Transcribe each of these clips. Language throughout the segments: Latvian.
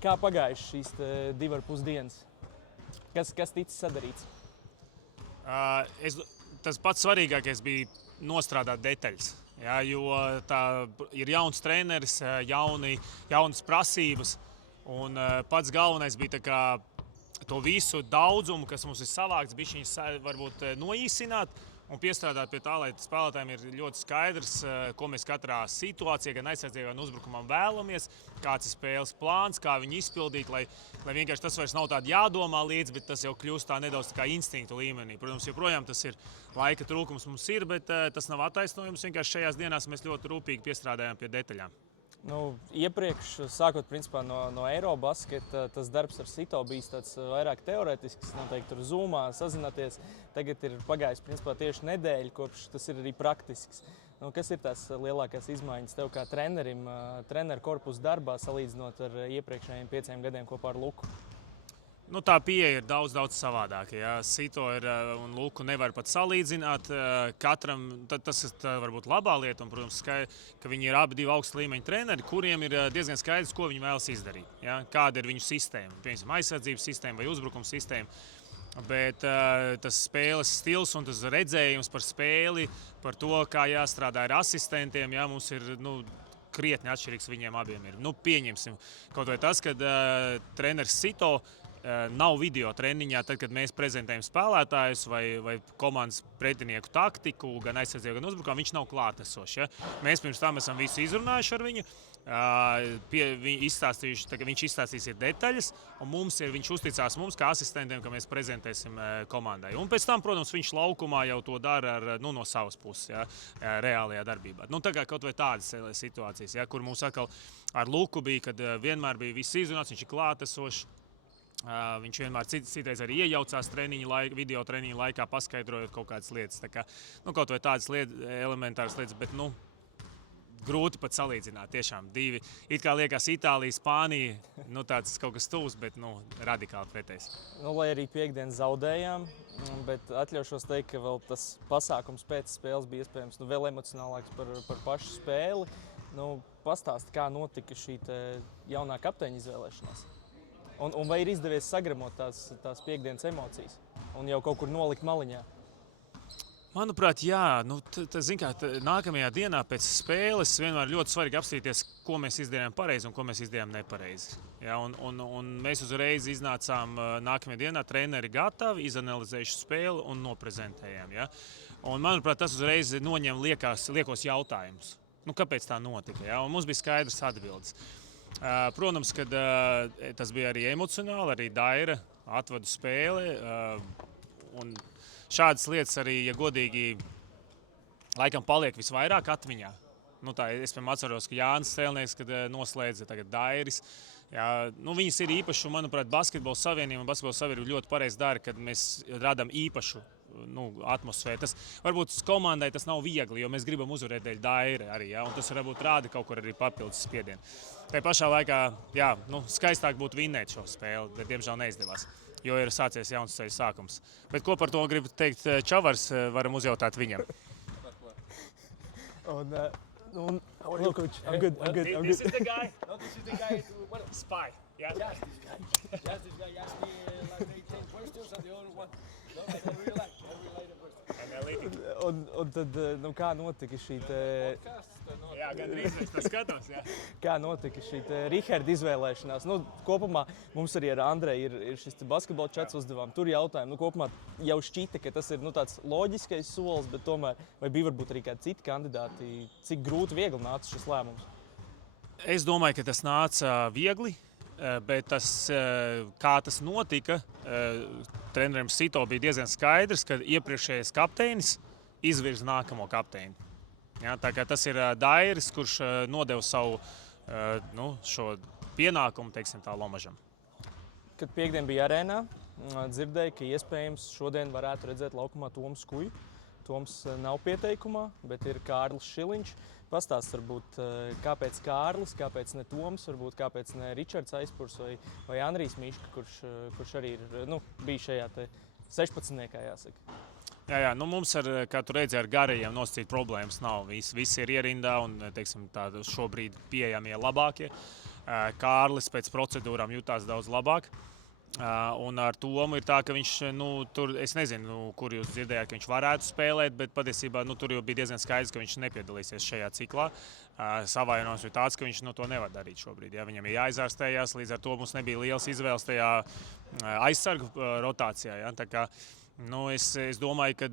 Kā pagājušas šīs 2,5 dienas? Kas ticis sadarīts? Tas pats svarīgākais bija nostrādāt detaļas. Ja, jo tā ir jauns treneris, jaunas prasības. Un pats galvenais bija tā kā to visu daudzumu, kas mums ir savākts, bišķiņas varbūt noīsināt un piestrādāt pie tā, lai spēlētājiem ir ļoti skaidrs, ko mēs katrā situācijā, gan aizsardzībā, gan uzbrukumā vēlamies, kāds ir spēles plāns, kā viņu izpildīt, lai vienkārši tas vairs nav tādi jādomā līdz, bet tas jau kļūst tā nedaudz tā kā instinktu līmenī. Protams, joprojām tas ir laika trūkums mums ir, bet tas nav attaisnojums. Vienkārši šajās dienās mēs ļoti rūpīgi piestrādājām pie detaļām. Iepriekš, sākot principā no Eirobasketa, tas darbs ar Sito bijis tāds vairāk teorētisks, noteikti tur Zoomā sazināties. Tagad ir pagājis principā tieši nedēļa, kopš tas ir arī praktisks. Kas ir tās lielākās izmaiņas tev kā trenerim, treneru korpusu darbā, salīdzinot ar iepriekšējiem 5 gadiem kopā ar Luku? Tā pieeja ir daudz savādāka. Ja? Sito un Luku nevar pat salīdzināt. Katram tas ir varbūt labā lieta, un, protams, ka viņi ir abi augsta līmeņa treneri, kuriem ir diezgan skaidrs, ko viņi vēlas izdarīt. Ja? Kāda ir viņu sistēma, piemēram, aizsardzības sistēma vai uzbrukuma sistēma. Bet tas spēles stils un tas redzējums par spēli, par to, kā jāstrādā ar asistentiem, ja? Mums ir krietni atšķirīgs viņiem abiem. Pieņemsim kaut vai tas, ka treneris Sito nav video treniņā, tad, kad mēs prezentējam spēlētājus vai komandas pretinieku taktiku, gan aizsardzību, gan uzbrukumā, viņš nav klātesošs. Ja? Mēs pirms tam esam visu izrunājuši ar viņu, viņš izstāstīs detaļas, un viņš uzticās mums kā asistentiem, ka mēs prezentēsim komandai. Un pēc tam, protams, viņš laukumā jau to dara no savas puses, ja? Reālajā darbībā. Tā kā kaut vai tādas situācijas, ja? Kur mums atkal ar Luku bija, kad vienmēr bija viss izrunāts, viņš ir klātesošs. Viņš vienmēr citreiz arī iejaucās video treniņu laikā, paskaidrojot kaut kādas lietas. Tā kā, kaut vai tādas elementāras lietas, bet grūti pat salīdzināt. Tiešām divi. It kā liekas Itālija, Spānija, tāds kaut kas tuvs, bet radikāli pretējs. Lai arī piekdien zaudējām, bet atļaušos teikt, ka vēl tas pasākums pēc spēles bija iespējams vēl emocionālāks par pašu spēli. Pastāsti, kā notika šī jaunā kapteiņa izvēlēšanās? Un vai ir izdevies sagramot tās piekdienas emocijas un jau kaut kur nolikt maliņā? Manuprāt, jā. Nākamajā dienā pēc spēles vienmēr ļoti svarīgi apstīties, ko mēs izdarījām pareizi un ko mēs izdarījām nepareizi. Ja, un mēs uzreiz iznācām nākamajā dienā, treneri gatavi, izanalizējuši spēli un noprezentējām. Ja? Un, manuprāt, tas uzreiz noņem liekos jautājumus. Kāpēc tā notika? Ja? Un mums bija skaidrs atbildes. Protams, ka tas bija arī emocionāli, arī Daira atvadu spēli. Un šādas lietas arī, ja godīgi, laikam paliek visvairāk atmiņā. Es atceros, ka Jānis Stelnieks, kad noslēdza tagad Dairis. Jā, viņas ir īpaši, un, manuprāt, Basketbola savienība un Basketbola savienība ļoti pareizi dara, kad mēs radām īpašu atmosfēru. Varbūt komandai tas nav viegli, jo mēs gribam uzvarēt dēļ Daira arī, ja? Un tas varbūt rāda kaut kur arī papildus spiedienu. Tā pašā laikā, jā, skaistāk būtu vinnēt šo spēli, bet diemžēl neizdevās, jo ir sācies jauns ceļa sākums. Bet ko par to gribu teikt Čavars, varam uzjautāt viņam. How are you, coach? I'm good. This is the guy. No, this is the guy. What? Spy. Yeah. Just this guy. Just this guy asked me like 10 questions and the other one. No, I really like the question. Un tad, kā notika šī Jā, gandrīz es to skatos, jā. Kā notika šī Riharda izvēlēšanās? Kopumā mums arī ar Andreju ir šis basketbola čats uzdevām. Tur jautājumi. Kopumā jau šķita, ka tas ir tāds loģiskais solis, bet tomēr vai bija varbūt arī kādi citi kandidāti? Cik grūti, viegli nāca šis lēmums? Es domāju, ka tas nāca viegli, bet kā tas notika, trenerim Sito bija diezgan skaidrs, ka iepriekšējais kapteinis izvirza nākamo kapteini. Ja, tā kā tas ir Dairis, kurš nodeva savu šo pienākumu, teiksim tā, Lomažam. Kad piekdien bija arēnā, dzirdēju, ka iespējams šodien varētu redzēt laukumā Toms Kuju. Toms nav pieteikumā, bet ir Kārlis Šiliņš. Pastāst varbūt, kāpēc Kārlis, kāpēc ne Toms, varbūt kāpēc ne Ričards Aizpurs vai Andrijs Miška, kurš arī ir, bija šajā 16. jāsaka. Jā, mums, kā tu redzi, ar garajiem nosacīt problēmas nav. Visi ir ierindā un, teiksim, šobrīd pieejamie labākie. Kārlis pēc procedūrām jutās daudz labāk. Un ar Tomu ir tā, ka viņš, tur, es nezinu, kur jūs dzirdējāt, ka viņš varētu spēlēt, bet patiesībā tur jau bija diezgan skaidrs, ka viņš nepiedalīsies šajā ciklā. Savainojums ir tāds, ka viņš to nevar darīt šobrīd. Ja? Viņam ir jāizārstējās, līdz ar to mums nebija liels izvēles tajā aizsargu rotācijā. Ja? Tā kā, es domāju, ka,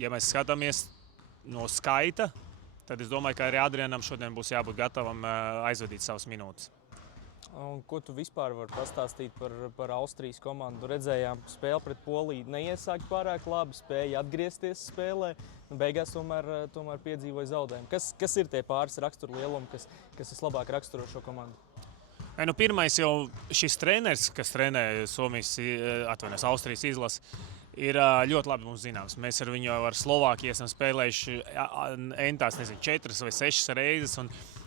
ja mēs skatāmies no skaita, tad es domāju, ka arī Adrianam šodien būs jābūt gatavam aizvadīt savas minūtes. Un ko tu vispār vari pastāstīt par Austrijas komandu? Redzējām, spēli pret Poliju neiesākt pārāk labi, spēja atgriezties spēlē. Beigās tomēr piedzīvoja zaudējumu. Kas ir tie pāris raksturlielumi, kas vislabāk raksturo šo komandu? Pirmais jau šis treneris, kas trenē Austrijas izlasi, ir ļoti labi mums zināms. Mēs ar viņu ar Slovākiju esam spēlējuši 4 vai 6 reizes.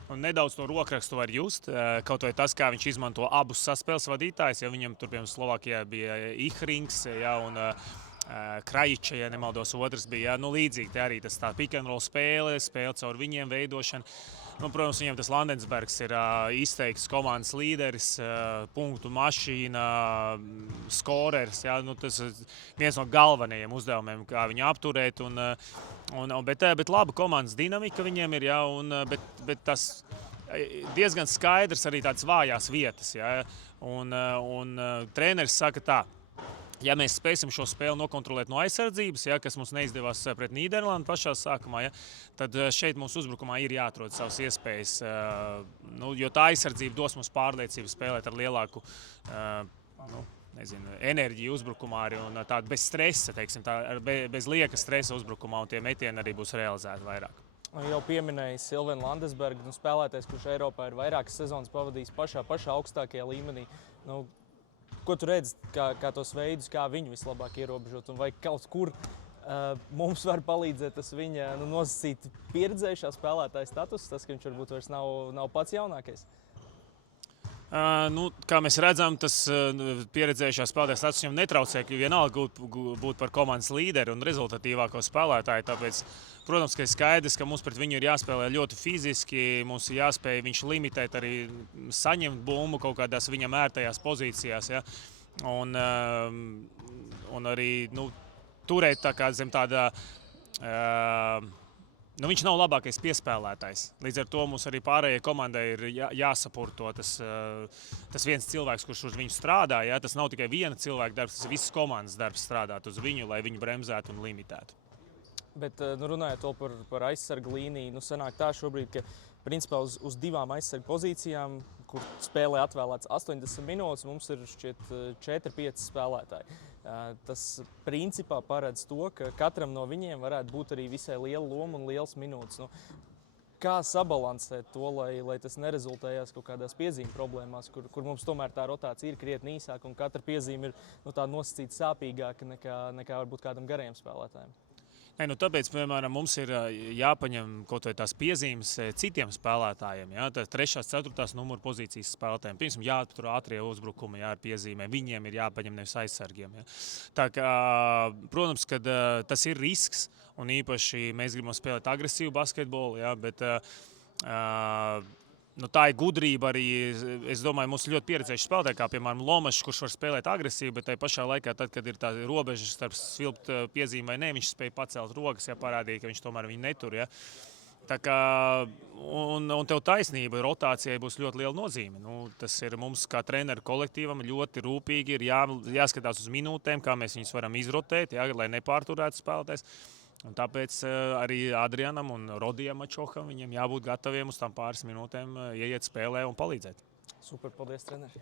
Un nedaudz to rokrakstu var just. Kaut vai tas, kā viņš izmanto abus saspēles vadītājus. Ja viņam tur, piemēram, Slovākijā bija Ihrings, ja, un Krajiča, ja nemaldos, otrs bija. Ja, līdzīgi te arī tas tā pick and roll spēle caur viņiem veidošana. Protams, viņam tas Landensbergs ir izteikts komandas līderis, punktu mašīna, skorers. Ja, tas ir viens no galvenajiem uzdevumiem, kā viņu apturēt. Bet laba komandas dinamika viņiem ir, ja, bet tas diezgan skaidrs arī tādas vājās vietas. Ja, treneris saka tā. Ja mēs spēsim šo spēli nokontrolēt no aizsardzības, ja, kas mums neizdevās pret Nīderlandi pašā sākumā, ja, tad šeit mums uzbrukumā ir jāatrod savas iespējas, jo tā aizsardzība dos mums pārliecību spēlēt ar lielāku enerģiju uzbrukumā arī un tādu bez stresa, teiksim, bez lieka stresa uzbrukumā, un tie metieni arī būs realizēti vairāk. Jau pieminēja Silvenu Landesbergu, spēlētājs, kurš Eiropā ir vairākas sezonas pavadījis pašā augstākajā līmenī. Ko tu redzi, kā tos veidus, kā viņu vislabāk ierobežot, un vai kaut kur mums var palīdzēt tas viņa nosacīt pieredzējušā spēlētāja status, tas, ka viņš varbūt vairs nav pats jaunākais? Kā mēs redzam, tas pieredzējušā spēlētāja status viņam netraucē, ka vienalga būt par komandas līderi un rezultatīvāko spēlētāju. Tāpēc, protams, ka ir skaidrs, ka mums pret viņu ir jāspēlē ļoti fiziski, mums ir jāspēj viņš limitēt arī saņemt bumbu kaut kādās viņam ērtajās pozīcijās. Ja? Un arī turēt tā kā zem tādā... viņš nav labākais piespēlētājs. Līdz ar to mums arī pārējai komandai ir jāsaporto tas viens cilvēks, kurš uz viņu strādā. Ja? Tas nav tikai viena cilvēka darbs, tas ir visas komandas darbs strādāt uz viņu, lai viņu bremzētu un limitētu. Bet runājot vēl par aizsargu līniju, sanāk tā šobrīd, ka principā uz divām aizsargu pozīcijām, kur spēlē atvēlēts 80 minūtes, mums ir šķiet 4-5 spēlētāji. Tas principā paredz to, ka katram no viņiem varētu būt arī visai liela loma un liels minūtes. Kā sabalansēt to, lai tas nerezultējās kaut kādās piezīmju problēmās, kur mums tomēr tā rotācija ir krietni īsāka un katra piezīme ir tā nosacīta sāpīgāka nekā varbūt kādam garajam spēlētājam? Tāpēc, piemēram, mums ir jāpaņem kaut vai tās piezīmes citiem spēlētājiem, ja? 3., 4. numuru pozīcijas spēlētājiem. Piemēram, jāattur ātrie uzbrukumi, ar piezīmēm. Viņiem ir jāpaņem nevis aizsargiem. Ja? Tā kā, protams, ka tas ir risks, un īpaši mēs gribam spēlēt agresīvu basketbolu, ja? Bet tā ir gudrība arī, es domāju, mums ļoti pieredzējuši spēlētāji, kā piemēram Lomašs, kurš var spēlēt agresīvi, bet tai pašā laikā, tad, kad ir tā robeža starp svilpt piezīmi vai ne, viņš spēja pacelt rokas, ja parādīja, ka viņš tomēr viņu netur. Ja. Tā kā, un tev taisnība, rotācijai būs ļoti liela nozīme. Tas ir mums kā treneru kolektīvam ļoti rūpīgi ir jāskatās uz minūtēm, kā mēs viņus varam izrotēt, ja, lai nepārturētu spēlētājs. Un tāpēc arī Adrianam un Rodijam Mačoham viņiem jābūt gataviem uz tām pāris minūtēm ieiet spēlē un palīdzēt. Super, paldies, treneri!